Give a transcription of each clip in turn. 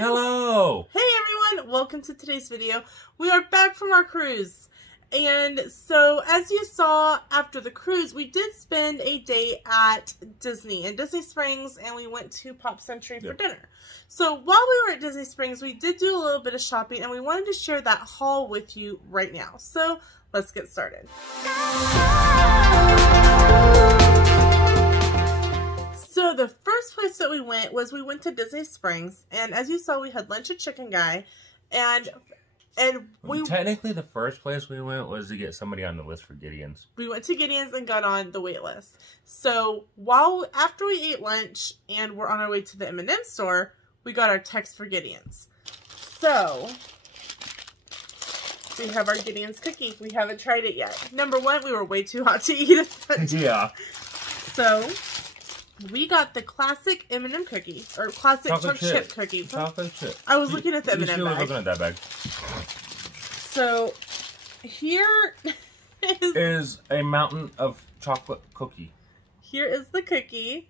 Hello! Hey everyone! Welcome to today's video. We are back from our cruise. And so, as you saw after the cruise, we did spend a day at Disney in Disney Springs, and we went to Pop Century for dinner. So, while we were at Disney Springs, we did do a little bit of shopping, and we wanted to share that haul with you right now. So, let's get started. So the first place that we went to Disney Springs, and as you saw, we had lunch at Chicken Guy, and we technically the first place we went was to get somebody on the list for Gideon's. We went to Gideon's and got on the wait list. So after we ate lunch and we're on our way to the M&M store, we got our text for Gideon's. So we have our Gideon's cookie. We haven't tried it yet. Number one, we were way too hot to eat it. Yeah. So we got the classic M&M cookie, or classic chocolate chip cookie. Chocolate chip. I was looking at the M&M bag. I was looking at that bag. So here is a mountain of chocolate cookie. Here is the cookie,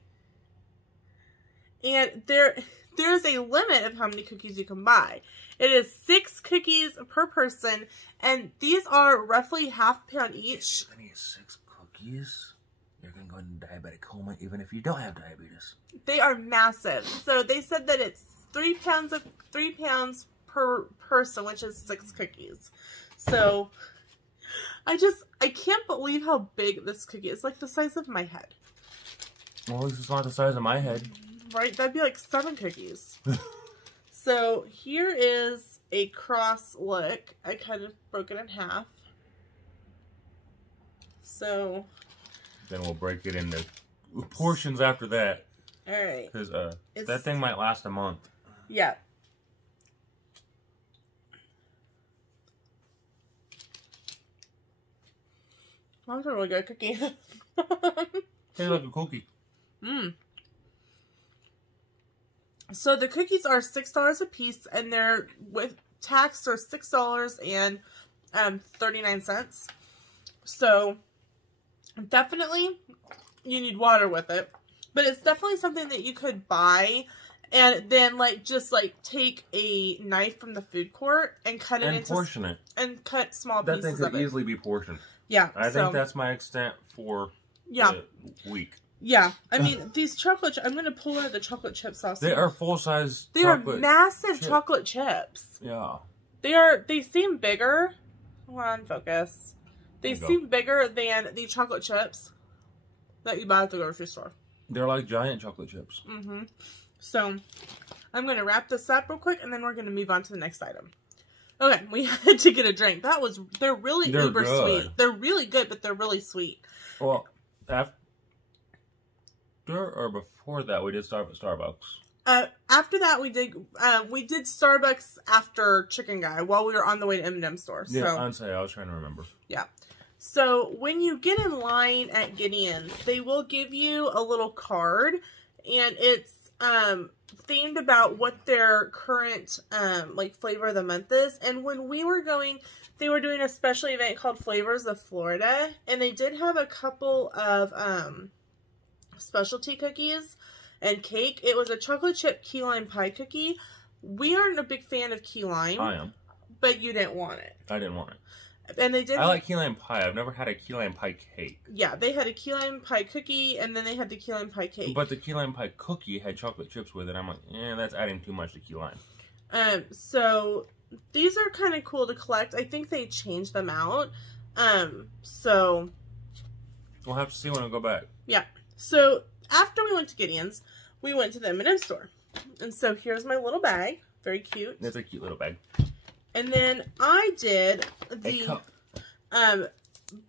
and there's a limit of how many cookies you can buy. It is 6 cookies per person, and these are roughly ½ pound each. I need 6 cookies. You're going to go into diabetic coma even if you don't have diabetes. They are massive. So they said that it's 3 pounds per person, which is 6 cookies. So I can't believe how big this cookie is. It's like the size of my head. Well, at least it's not the size of my head. Right? That'd be like 7 cookies. So here is a cross look. I kind of broke it in half. So then we'll break it into portions after that. Alright. Because that thing might last a month. Yeah. That's a really good cookie. Tastes like a cookie. Mmm. So the cookies are $6 a piece, and they're with tax are $6.39. So definitely you need water with it, but it's definitely something that you could buy and then just take a knife from the food court and cut it into portion it and cut small that pieces thing of could it. easily be portioned. Yeah, I think that's my extent for the week. Yeah, I mean these chocolate. I'm gonna pull one of the chocolate chip sauce. They are full size. They are massive chocolate chips. Yeah. They seem bigger. Hold on, focus. They seem bigger than the chocolate chips that you buy at the grocery store. They're like giant chocolate chips. Mm-hmm. So, I'm going to wrap this up real quick, and then we're going to move on to the next item. Okay, we had to get a drink. They're really uber sweet. They're really good, but they're really sweet. Well, after or before that, we did stop at Starbucks. After that, we did Starbucks after Chicken Guy while we were on the way to M&M store. So, yeah, I was trying to remember. Yeah. So when you get in line at Gideon's, they will give you a little card, and it's themed about what their current flavor of the month is. And when we were going, they were doing a special event called Flavors of Florida, and they did have a couple of specialty cookies and cake. It was a chocolate chip key lime pie cookie. We aren't a big fan of key lime. I am. But you didn't want it. I didn't want it. And they did. I like key lime pie. I've never had a key lime pie cake. Yeah, they had a key lime pie cookie, and then they had the key lime pie cake. But the key lime pie cookie had chocolate chips with it. I'm like, that's adding too much to key lime. So these are kind of cool to collect. I think they changed them out. So we'll have to see when I go back. Yeah. So after we went to Gideon's, we went to the M&M store, and so here's my little bag. Very cute. It's a cute little bag. And then I did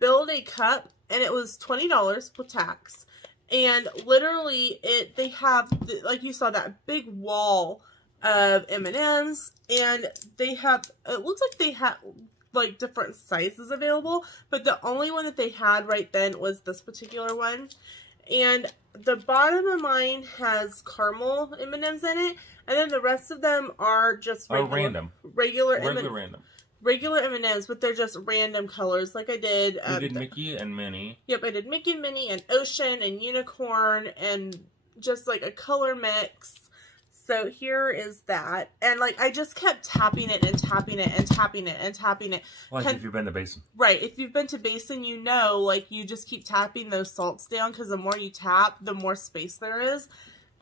build a cup, and it was $20 with tax. And literally, they have, like you saw, that big wall of M&Ms, and they have, it looks like they have different sizes available, but the only one that they had right then was this particular one. And the bottom of mine has caramel M&Ms in it, and then the rest of them are just regular M&Ms, but they're just random colors, like I did. You did Mickey and Minnie. Yep, I did Mickey and Minnie and Ocean and Unicorn and just like a color mix. So here is that. And like, I just kept tapping it and tapping it and tapping it and tapping it. Like if you've been to Basin. Right. If you've been to Basin, you know, like you just keep tapping those salts down because the more you tap, the more space there is.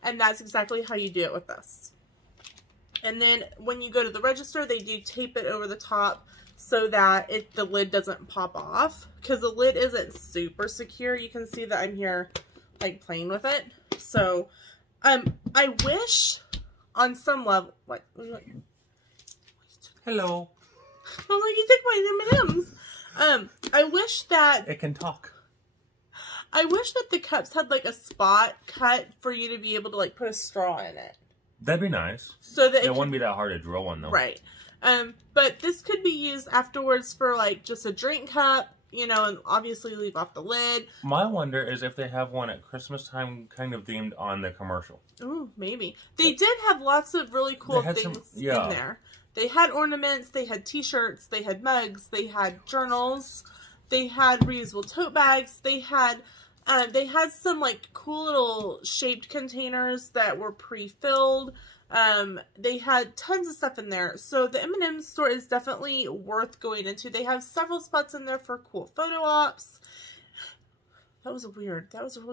And that's exactly how you do it with this. And then when you go to the register, they do tape it over the top so that the lid doesn't pop off. Because the lid isn't super secure. You can see that I'm here like playing with it. So I wish on some level, what? Hello. I was like, you take my M&Ms. I wish that it can talk. I wish that the cups had like a spot cut for you to be able to like put a straw in it. That'd be nice. So that it wouldn't be that hard to drill one though. Right. But this could be used afterwards for like just a drink cup, you know, and obviously leave off the lid. My wonder is if they have one at Christmas time kind of themed on the commercial. Ooh, maybe. They did have lots of really cool things in there. They had ornaments, they had t-shirts, they had mugs, they had journals, they had reusable tote bags, they had some like cool little shaped containers that were pre-filled. They had tons of stuff in there. So the M&M store is definitely worth going into. They have several spots in there for cool photo ops. That was a really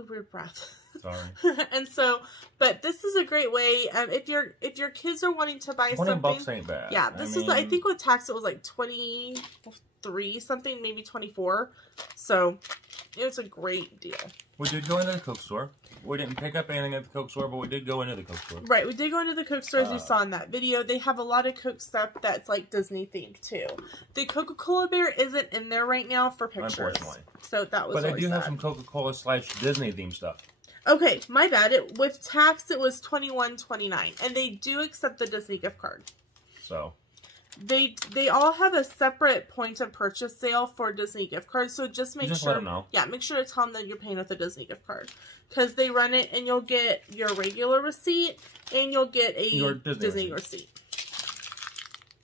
weird breath. Sorry. And so, but this is a great way. If your kids are wanting to buy something, $20 ain't bad. Yeah, this is, I think with tax it was like 23 something, maybe 24. So it's a great deal. We did go into the Coke store. We didn't pick up anything at the Coke store, but we did go into the Coke store. Right, we did go into the Coke store as you saw in that video. They have a lot of Coke stuff that's like Disney themed too. The Coca-Cola bear isn't in there right now for pictures. Unfortunately. So that was But really they do sad. have some Coca-Cola / Disney themed stuff. Okay, my bad. With tax it was $21.29, and they do accept the Disney gift card. So they all have a separate point of purchase sale for Disney gift cards, so just make sure. Let them know. Yeah, make sure to tell them that you're paying with a Disney gift card, because they run it, and you'll get your regular receipt, and you'll get a Disney receipt.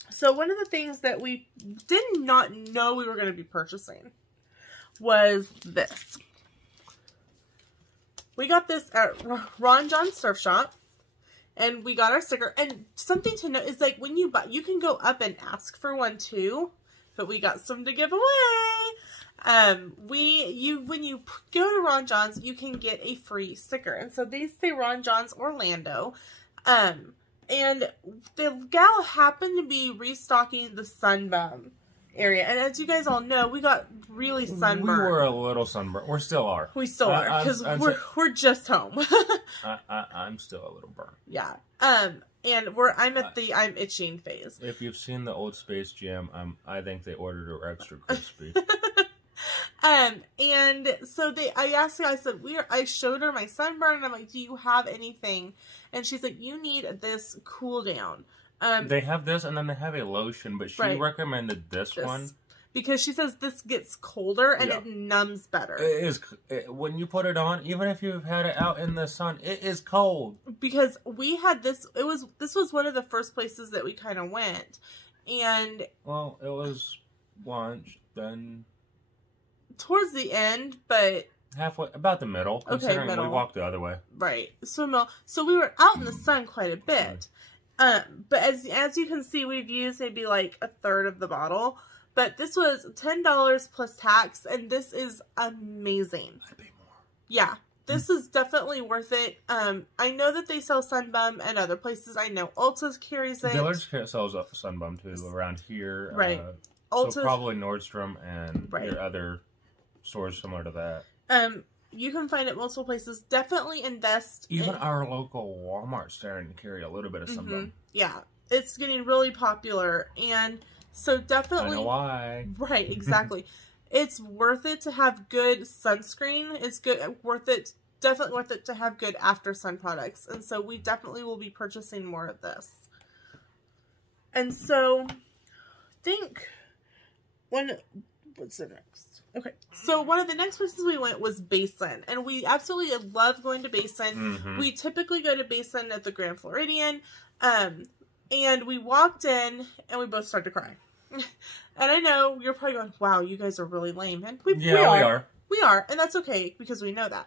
So one of the things that we did not know we were going to be purchasing was this. We got this at Ron John's Surf Shop, and we got our sticker. And something to note is, like, when you buy, you can go up and ask for one too, but we got some to give away. When you go to Ron John's, you can get a free sticker, and so these say Ron John's Orlando. And the gal happened to be restocking the Sunbum area, and as you guys all know, we got really sunburned. We were a little sunburned. We still are. We still are, because we're just home. I'm still a little burnt. Yeah. And I'm at the I'm itching phase. If you've seen the old Space Jam, I think they ordered her extra crispy. And so I showed her my sunburn, and I'm like, do you have anything? And she's like, you need this cool down. They have this, and then they have a lotion, but she recommended this one. Because she says this gets colder, and it numbs better. When you put it on, even if you've had it out in the sun, it is cold. Because we had this, this was one of the first places that we kind of went. And... well, it was lunch, then... towards the end, but... halfway, about the middle. Okay, middle. We walked the other way. Right. So we were out in the sun quite a bit. But as you can see, we've used maybe like a third of the bottle. But this was $10 plus tax, and this is amazing. I'd pay more. Yeah. This is definitely worth it. I know that they sell Sunbum at other places. I know Ulta's carries it. Dillard's sells Sunbum too around here. Right. Ulta's, so probably Nordstrom and your other stores similar to that. You can find it multiple places. Definitely invest. Even our local Walmart's starting to carry a little bit of Sunbum. Yeah. It's getting really popular. And so definitely. I know why. Right, exactly. It's worth it to have good sunscreen. It's definitely worth it to have good after sun products. And so we definitely will be purchasing more of this. And so I think what's the next? Okay, so one of the next places we went was Basin, and we absolutely love going to Basin. We typically go to Basin at the Grand Floridian, and we walked in, and we both started to cry. And I know you're probably going, wow, you guys are really lame. And we are. We are, and that's okay, because we know that.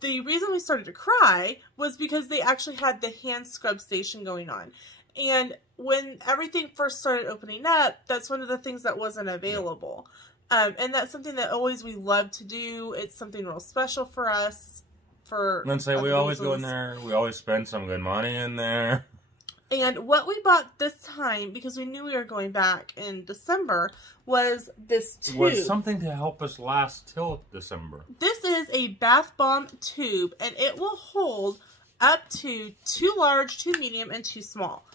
the reason we started to cry was because they actually had the hand scrub station going on. And when everything first started opening up, that's one of the things that wasn't available. And that's something that always we love to do. It's something real special for us. Let's say we always go in there. We always spend some good money in there. And what we bought this time, because we knew we were going back in December, was this tube. Was something to help us last till December. This is a bath bomb tube, and it will hold up to 2 large, 2 medium, and 2 small.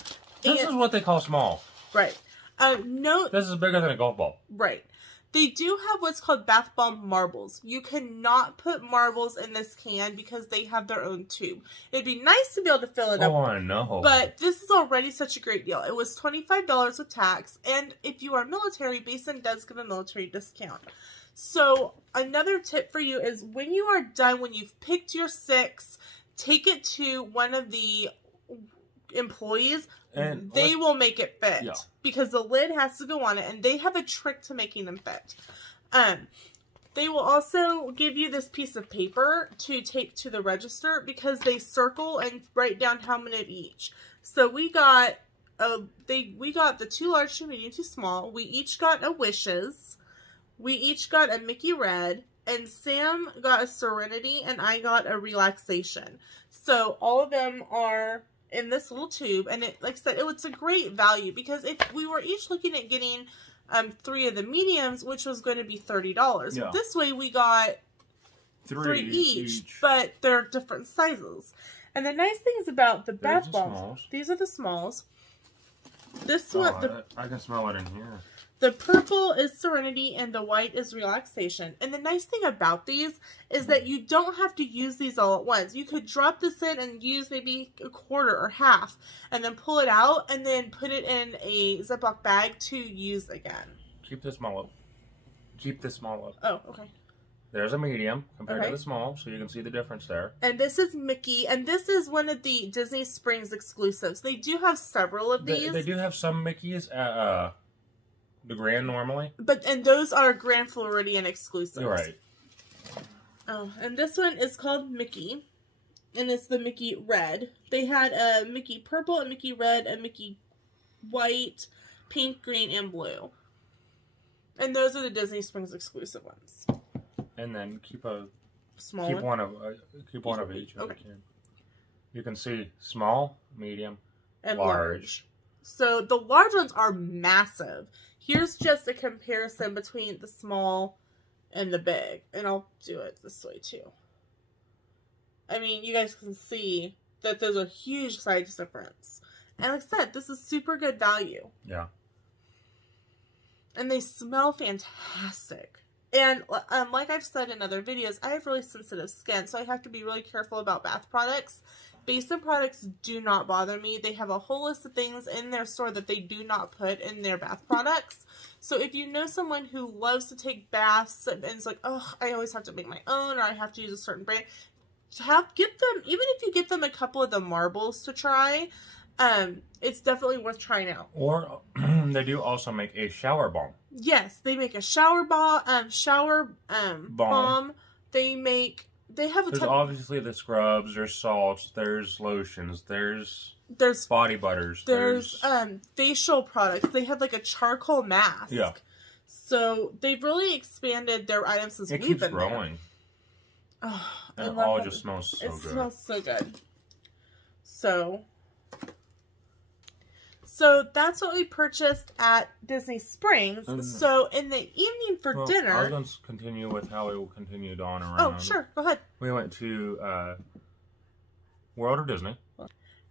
This is what they call small. Right. This is bigger than a golf ball. Right. They do have what's called bath bomb marbles. You cannot put marbles in this can because they have their own tube. It'd be nice to be able to fill it up. Oh, I know. But this is already such a great deal. It was $25 with tax. And if you are military, Basin does give a military discount. So another tip for you is when you are done, when you've picked your 6, take it to one of the employees. And they will make it fit. Yeah. Because the lid has to go on it, and they have a trick to making them fit. They will also give you this piece of paper to take to the register because they circle and write down how many of each. So we got the 2 large, 2 medium, 2 small. We each got a Wishes. We each got a Mickey Red, and Sam got a Serenity, and I got a Relaxation. So all of them are in this little tube, and it, like I said, it's a great value because if we were each looking at getting 3 of the mediums, which was going to be $30. Yeah. This way we got 3 each, but they're different sizes. And the nice thing is about the bath bombs, these are the smalls. This one, I can smell it in here. The purple is Serenity and the white is Relaxation. And the nice thing about these is that you don't have to use these all at once. You could drop this in and use maybe a quarter or half and then pull it out and then put it in a Ziploc bag to use again. Keep this small up. Keep this small up. Oh, okay. There's a medium compared to the small, so you can see the difference there. And this is Mickey, and this is one of the Disney Springs exclusives. They do have several of these. They do have some Mickeys at the Grand normally. And those are Grand Floridian exclusives. Right. Oh, and this one is called Mickey, and it's the Mickey Red. They had a Mickey Purple, a Mickey Red, a Mickey White, Pink, Green, and Blue. And those are the Disney Springs exclusive ones. And then keep one of each. Okay. You can see small, medium, and large. So the large ones are massive. Here's just a comparison between the small and the big. And I'll do it this way too. I mean, you guys can see that there's a huge size difference. And like I said, this is super good value. Yeah. And they smell fantastic. And like I've said in other videos, I have really sensitive skin, so I have to be really careful about bath products. Basin products do not bother me. They have a whole list of things in their store that they do not put in their bath products. So if you know someone who loves to take baths and is like, oh, I always have to make my own, or I have to use a certain brand, get them, even if you get them a couple of the marbles to try, it's definitely worth trying out. Or they do also make a shower balm. Yes, they make a shower balm. There's obviously the scrubs, there's salts, there's lotions, there's body butters, there's facial products. They have like a charcoal mask. Yeah. So they've really expanded their items since we've been there. It keeps growing. Oh, and it all just smells so good. It smells so good. So that's what we purchased at Disney Springs. So in the evening for dinner... I was going to continue with how we continued on around. Oh, sure. Go ahead. We went to World of Disney.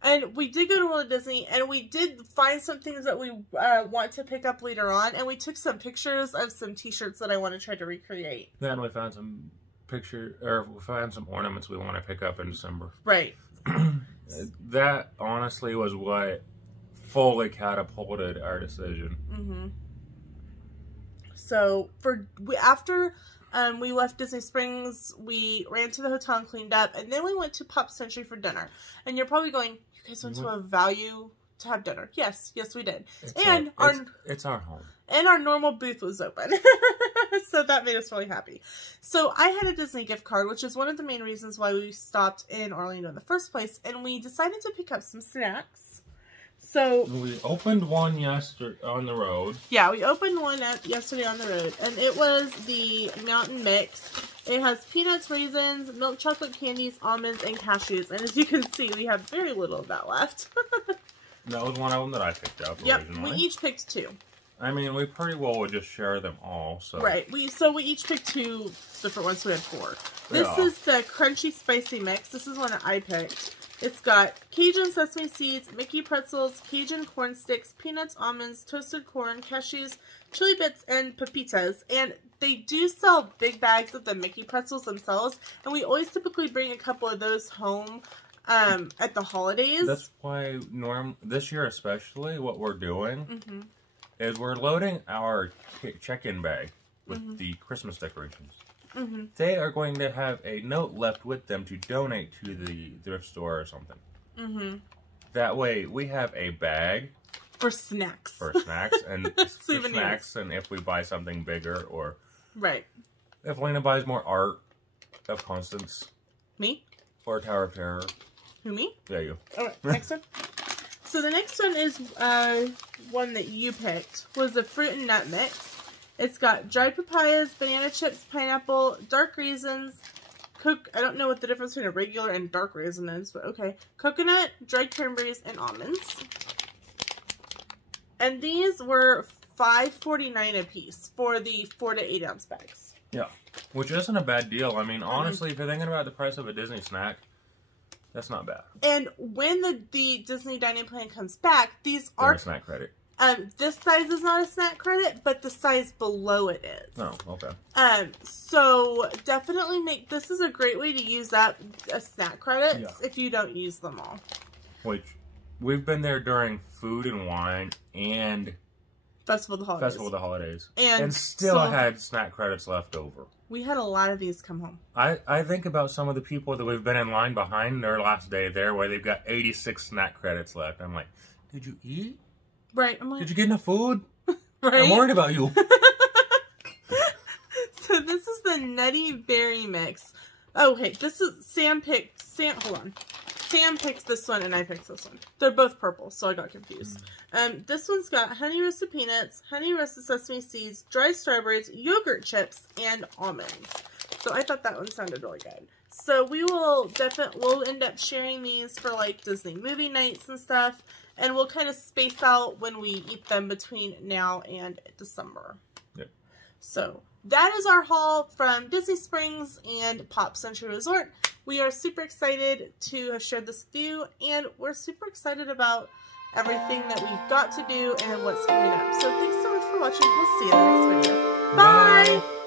And we did go to World of Disney, and we did find some things that we want to pick up later on. And we took some pictures of some t-shirts that I want to try to recreate. Then we found some some ornaments we want to pick up in December. Right. That honestly was what fully catapulted our decision. Mm-hmm. So after we left Disney Springs, we ran to the hotel and cleaned up, and then we went to Pop Century for dinner. And you're probably going, you guys went to a value to have dinner. Yes, we did. It's our home. And our normal booth was open. So that made us really happy. So I had a Disney gift card, which is one of the main reasons why we stopped in Orlando in the first place. And we decided to pick up some snacks. So we opened one yesterday on the road. Yeah, we opened one yesterday on the road. And it was the Mountain Mix. It has peanuts, raisins, milk chocolate candies, almonds, and cashews. And as you can see, we have very little of that left. That was one of them that I picked up originally. We each picked 2. I mean, we pretty well would just share them all, so... Right. We each picked 2 different ones, so we had 4. This is the Crunchy Spicy Mix. This is one that I picked. It's got Cajun sesame seeds, Mickey pretzels, Cajun corn sticks, peanuts, almonds, toasted corn, cashews, chili bits, and pepitas. And they do sell big bags of the Mickey pretzels themselves, and we always typically bring a couple of those home at the holidays. That's why this year especially, what we're doing is we're loading our check-in bag with the Christmas decorations. They are going to have a note left with them to donate to the thrift store or something. That way, we have a bag for snacks. And for snacks, and if we buy something bigger, or if Lena buys more art of Constance, me, or Tower of Terror. Who, me? Yeah, you. All right, next one. So the next one is one that you picked, was the fruit and nut mix. It's got dried papayas, banana chips, pineapple, dark raisins, I don't know what the difference between a regular and dark raisin is, but okay. Coconut, dried cranberries, and almonds. And these were $5.49 a piece for the 4 to 8 ounce bags. Yeah, which isn't a bad deal. I mean, honestly, if you're thinking about the price of a Disney snack, that's not bad. And when the Disney dining plan comes back, these are a snack credit. This size is not a snack credit, but the size below it is. Oh, okay. So definitely this is a great way to use up snack credits if you don't use them all. Which, we've been there during Food and Wine and Festival of the Holidays. And still had snack credits left over. We had a lot of these come home. I think about some of the people that we've been in line behind their last day there where they've got 86 snack credits left. I'm like, did you eat? Right. I'm like, did you get enough food? Right? I'm worried about you. So this is the Nutty Berry mix. Oh, hey, this is Sam picked this one and I picked this one. They're both purple, so I got confused. This one's got honey roasted peanuts, honey roasted sesame seeds, dried strawberries, yogurt chips, and almonds. So I thought that one sounded really good. So we'll end up sharing these for like Disney movie nights and stuff. And we'll kind of space out when we eat them between now and December. Yep. So that is our haul from Disney Springs and Pop Century Resort. We are super excited to have shared this with you, and we're super excited about everything that we've got to do and what's coming up. So thanks so much for watching. We'll see you in the next video. Bye!